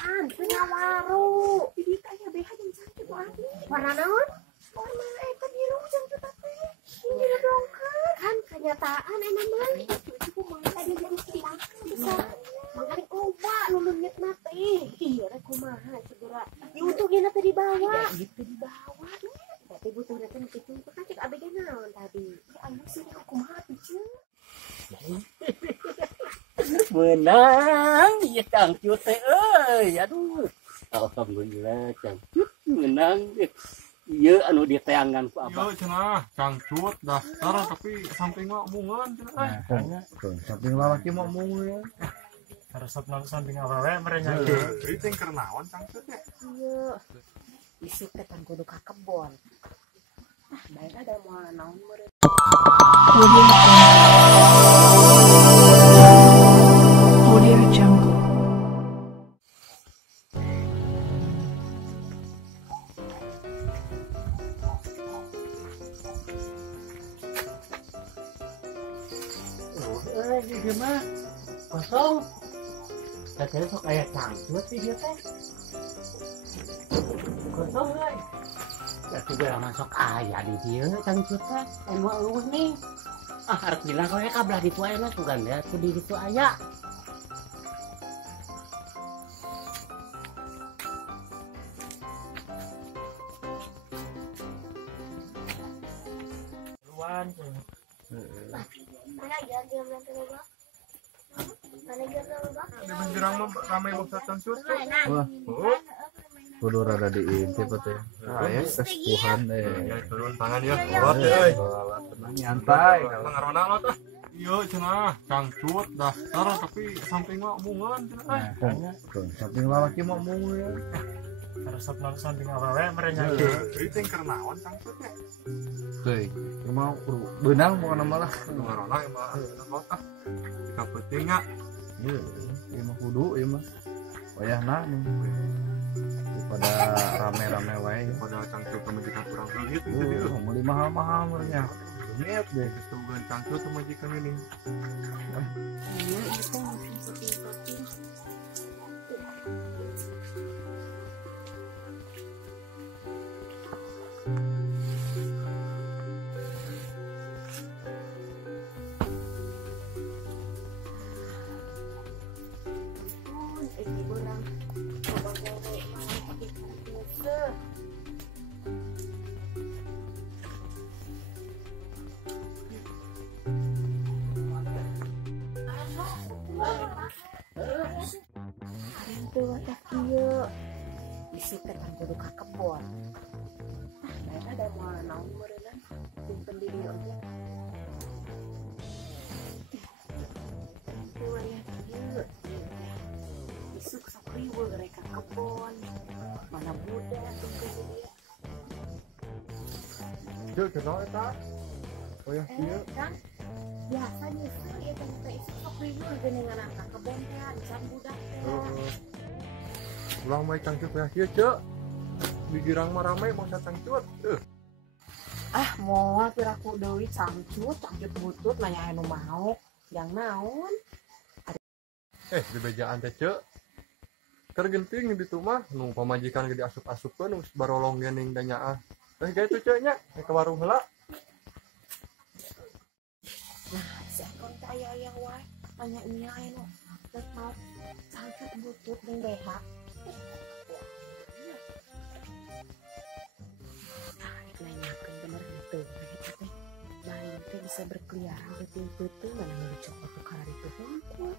kenyataan punya waru jadi tanya BH yang sakit lagi warna naon warna itu biru jangkut tapi ini dong kan kenyataan enak mah itu mah tadi jadi bisa mangkari obat nulungnya mati iya rek kumaha segera diuntungin tadi dibawa gitu dibawa tapi butuh nanti itu kan cek abg naon tadi ya anu sih kumaha tuh menang ya Cangcut teh aduh alhamdulillah Cangcut menang ieu anu diteangan ku apa ieu cenah Cangcut daftar tapi samping mah omongan cenah samping lalaki mah omongan resep nang samping awewe merenya ieu teh keur naon Cangcut ya iya isi tekan kudu ka kebon baik ada moal naon meureun Audio Jungle. Dia mah kosong. Katanya sok kayak Cangcut sih dia teh. Kosong kan? Tapi gue masuk ayah di dia Cangcut teh. Emang nih. Harus bilang kau kabelah di tuanya tuh kan ya, tuh di situ ayah. luan mana aja dia bilang ke bang mana aja ke bang di menjerang mah ramai bangsa Cangcut wah kudu rada diintip teh aya kesepuhan ya turun tangan ya kuat euy tenang nyantai ngarona lo tah ieu cenah Cangcut daftar tapi samping mah omongan cenah samping lalaki mah omongan resep nang samping awewe merenya ieu teh keur naon Cangcut ya teuy mau beunang bukan malah ngarona mah kota jika pentingnya ieu mah kudu ieu mah wayahna pada rame-rame wae pada Cangcut pemajikan kurang gitu gitu meuli mahal-mahal merenya lihat deh kesemuan Cangcut pemajikan ini iya itu mungkin seperti itu wadah ieu isi tekan kudu ka kebon baik ada moal naon meureun simpen di dieu oge itu wadah ieu isuk sok riweuh rek ka kebon mana budak tunggu dia Cuk, kenapa eta? Wayah ieu kan biasa nyusul ya kan teh isuk sok riweuh geunengan ka kebon teh can budak teh ulang mai Cangcut ya ieu cuk di girang mah ramai bangsa Cangcut moal piraku deui Cangcut butut nanya anu mau yang naon di bejaan teh cuk keur genting di ditu mah nu pamajikan ge diasup-asupkeun nu barolong geuning danyaah teh gae tuh cuk nya ke warung heula nah si akon teh aya wae tanya ini anu rek mau Cangcut butut jeung BH nanyakeun bener gitu eta teh lain teh bisa berkeliaran betul-betul mana ngelucu waktu kara itu hungkul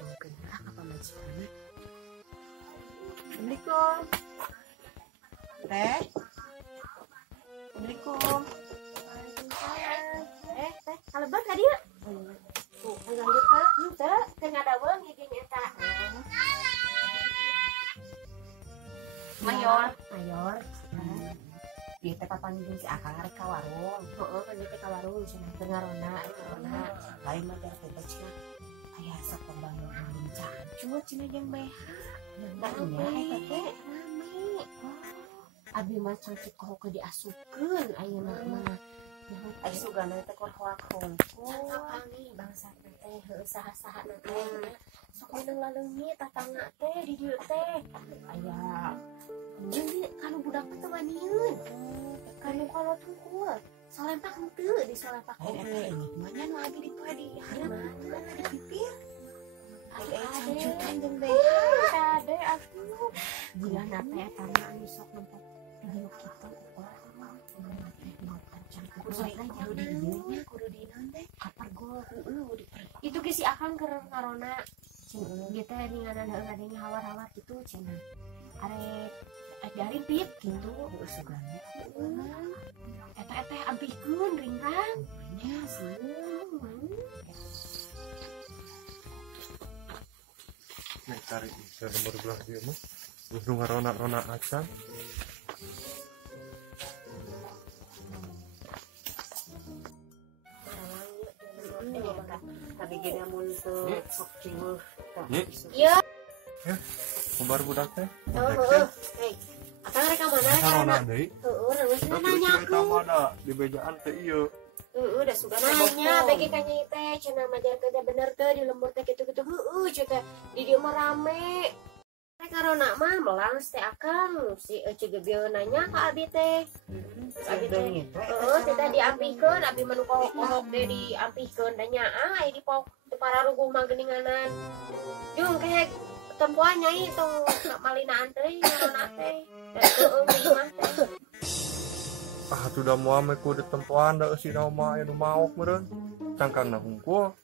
mungkin lah apa majikannya Assalamualaikum teh Assalamualaikum teh kalebet ka dieu tuh nganggut teh teh ngadaweung hiji eta mayor di tempat panggil si akang arek ka warung kan di ka warung cenah teu ngarona lain mah teh cenah aya sok pembangun nang Cangcut cenah jeung BH da nya eta teh rame abi mah Cangcut koho ke diasupkeun ayeuna mah Ai sugana teh kur hoak hongkul. Apa nih bangsa teh saha-saha teh. Sok minang laleungit tatangna teh di dieu teh. Aya jadi kalau budak teh wanieun. Kanu kalau tungkul. Solempak henteu di solempak teh. Manya nu lagi di poe di hareup di pipir. Ade jeung beha ade atuh. Gila teh tanah anu sok nempat di kitu. Itu ge si akang keur ngarona gitu ninganan heung hawar-hawar gitu cenah arek dari pip gitu sugana eta ampikeun ringrang nya sih nek tarik bisa nomor belah dia mah terus ngarona-rona acan tapi gini amun teu sok cieuh Ye. iya kembar budak teh hei akang rek ka mana rek ngarona deui heueuh geus tapi cerita mana di bejaan teh ieu udah suka nanya bagi kanya teh cenah majar kerja bener teh di lembur teh gitu-gitu cenah di dieu mah rame rek karona mah melang teh akang si Ece Gebio nanya ka abi teh abi teh teh diampikeun abi manu kohok teh diampikeun nanya di pok teu pararuguh mah geuninganan jeung kehek tempoan nyai tong malinaan teh karona teh heueuh mah teh tuh udah mau ame ku di tempoan da eusi nama anu maok meureun cangkangna hungkul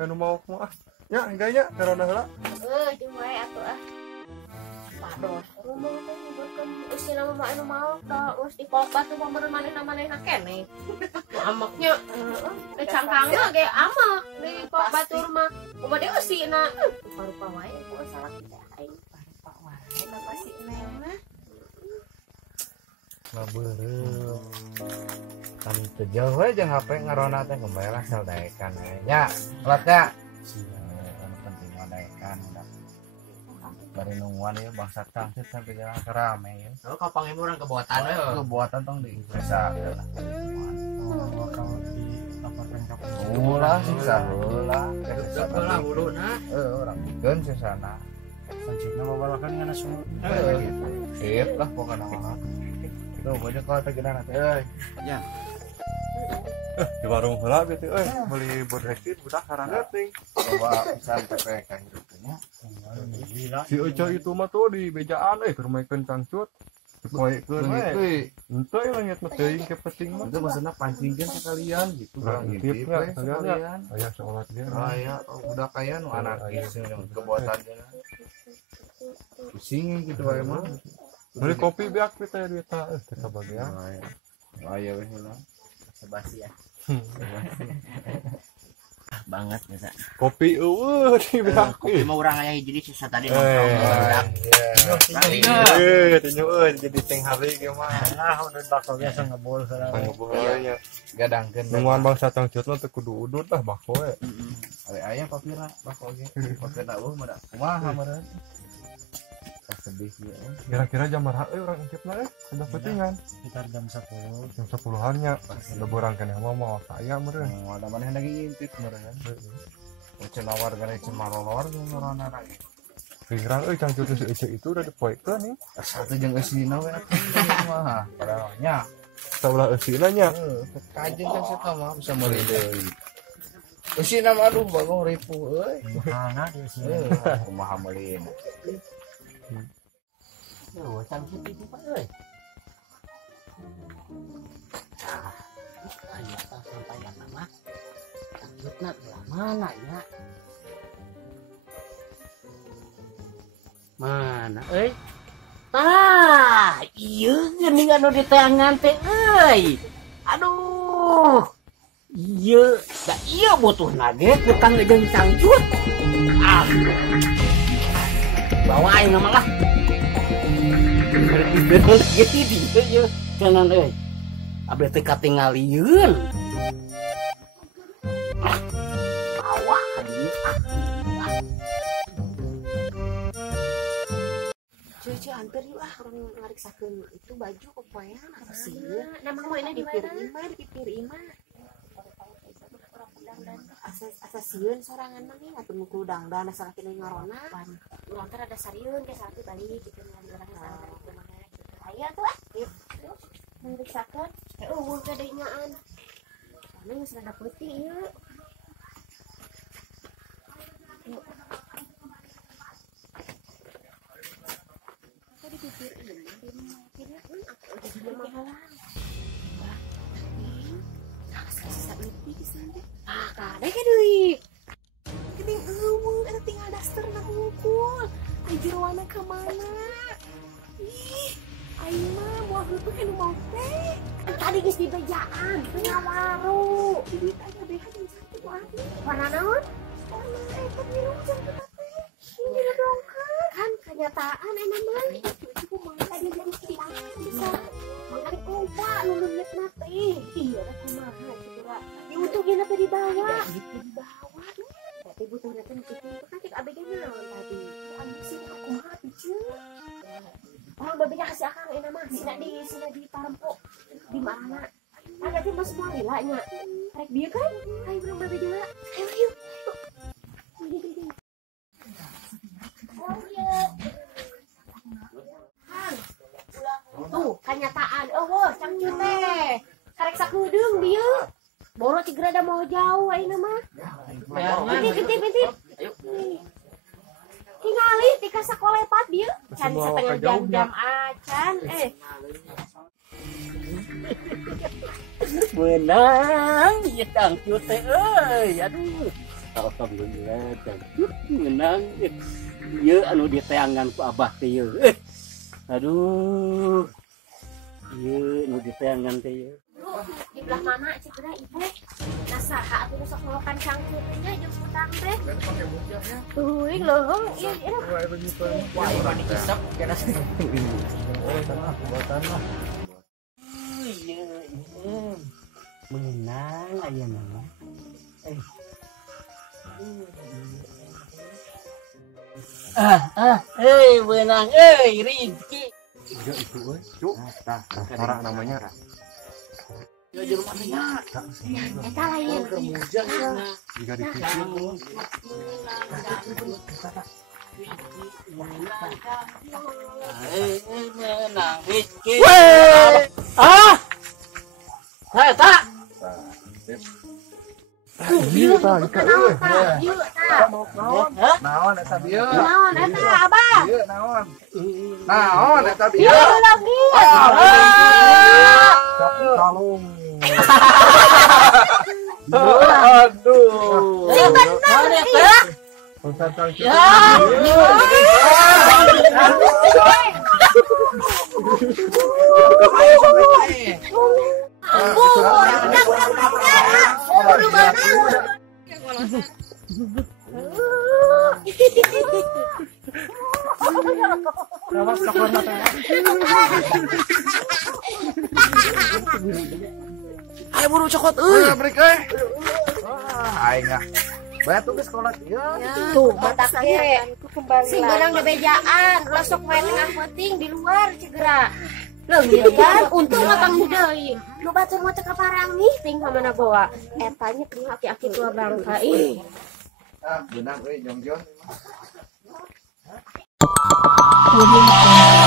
anu maok mah nya enggaknya karona heula jeung wae atuh pados rumah teh nyebutkeun eusi nama mah anu maok da geus dipopat teh pameureun manehna keneh amaknya teh cangkangna ge amak di pok batur mah kumaha deui eusina parupa wae ku salah teh aing parupa wae bapak si neng mah Ngabeureuh. Kan teu jauh we jeung HP ngarona teh kembali asal daekan we. Nya, latnya. Anu penting daekan udah. Bari nungguan ieu bangsa tangsit sampai jalan kerame ya. Oh, kapang ieu urang kebuatan we. Kebuatan tong dipresakeun lah. Kalau di apartemen kapang. Ulah siksa heula. Heula huluna. Urang pikeun sisana. Sancina babalakan ngana sumur. Gitu. Sip lah pokona mah. Tuh, banyak kalau terkena nanti, di warung heula gitu beli bodrekit budak sarang geuting coba pisan TPK hidupnya. si Ece itu mah tuh di bejaan keur maikeun cangcut dipoekeun we henteu langit mah teuing ke penting mah Itu maksudnya pancingkeun sekalian gitu. Kurang ngintip ngintip we ya, sekalian. aya sholat dia Aya udah kaya nu anarkis yang kebuatannya. Pusing gitu wae mah. beli kopi biak kita kita bagian Aya we heula. Sebasi ya. Banget ya. kopi di biak Kopi mah urang aya hiji di sisa tadi nongkrong budak. jadi teng hari ge mah Nah, udah bakal biasa ngebul heula. ngebohanya Gadangkeun nungguan bangsa cangcut mah teu kudu udut lah bako we aya papira bako ge. Papira mah kumaha meureun. Sedih ya. kira-kira jam berapa orang ngintipna ada pentingan Sekitar jam 10. jam 10-an nya ada borang keneh mah mau saya meureun Ada maneh lagi ngintip meureun. Ece nawar gara ece marolor ngorona lagi. pikiran cangcut si Ece itu udah dipoekeun nih Satu jeung eusina we atuh mah. Padahal nya sebelah eusina nya kajeng kan eta mah bisa meuli deui. Eusina mah aduh bagong ripuh euy. Mahana di sini. Kumaha meulina. Yo, cangcut itu Pak euy. Aya sampai eta mah. Cangcutna belah mana ya? Mana euy? Tah, ieu geuning anu di tangan teh euy. Aduh. Ieu, da ieu butuhna ge tukang jeung cangcut. Bawa aing mah lah. Bener gitu dia ya kanan abdi teh katingalieun bawa dieu Cuy hampir yuk orang ngariksakeun itu baju kepoean apa sih? Nama mau ini di pipir ima. Asa sieun sorangan mah nih atuh muku dangdan asa laki nu ngarona. Urang teh rada sarieun ge sarti balik gitu ngan urang sareng mana gitu. Aya tuh gitu. Ngariksakeun eueuh gede nyaan. Soalnya geus rada peuting ieu. Tadi pipir ini aku udah di mahalang. Kadang ke deui. Geuning eueuh eta tinggal daster na ngukul. Ai jeroana ka mana? Ih, aing mah moal heupeuk anu mau teh. Tadi geus di bejaan, ngawaru. Duit aya beha jeung sakit wae. Warna naon? Warna eta biru jeung teh. Ini dongker. Kan kenyataan enak mah. Itu mah tadi jadi bisa. Mangkari kompa nu leungeut na teh. Iya da kumaha cenah. Diuntungin apa dibawa? Dibawa. Tapi butuhnya teh kitu kan cek abg naon tadi. Anu sih aku mati ceuk. Orang babenya kasih akang enak mah sina di Parempo di mana? Ada teh mas moal lila nya. Rek bieu kan? Ayo urang babe deula. Ayo. Tuh, kenyataan. Eueuh, cangcut teh. Karek sakeudung dieu. Boro cigera da mau jauh ayeuna mah. Pitip. Tingali tika sakolepat dieu. Can satengah jam acan. Menang ieu cangcut teh euy. Aduh. Alhamdulillah cangcut menang. Ieu anu diteangan ku Abah teh ieu. Aduh. Ieu anu diteangan teh ieu. Di belah mana cigera ibu? Nasaha atuh sok ngolokan cangcut nya jeung utang teh. Teuing leuheung ieu Wah, urang dikesep kena. Iya. Menang ayeuna mah. Menang Rizky. Iya itu cuk. Tah, Sarah namanya. Ya jeung mana? eta lain. Jika dipikir menang Rizky. Tak. iya tah ika euy. Ieu tah. Naon eta bieu? Naon eta Abah? Bieu naon? Naon eta bieu? Ieu lagi. Kalung. Aduh. Sing bener ieu. Pesan cangcut. Ayo buru cokot euy. Break euy. Aing ah. Batu ke sekolah ieu. Tuh, mata ke. Sing barang bejaan, ulah sok main tengah penting di luar cigera. Leungit kan, untung akang deui. Nu batur mah teu kaparang nih, ting mana bawa. Etanya teh aki-aki tua bangka ih. Ah, beunang euy jongjon. Audio Jungle.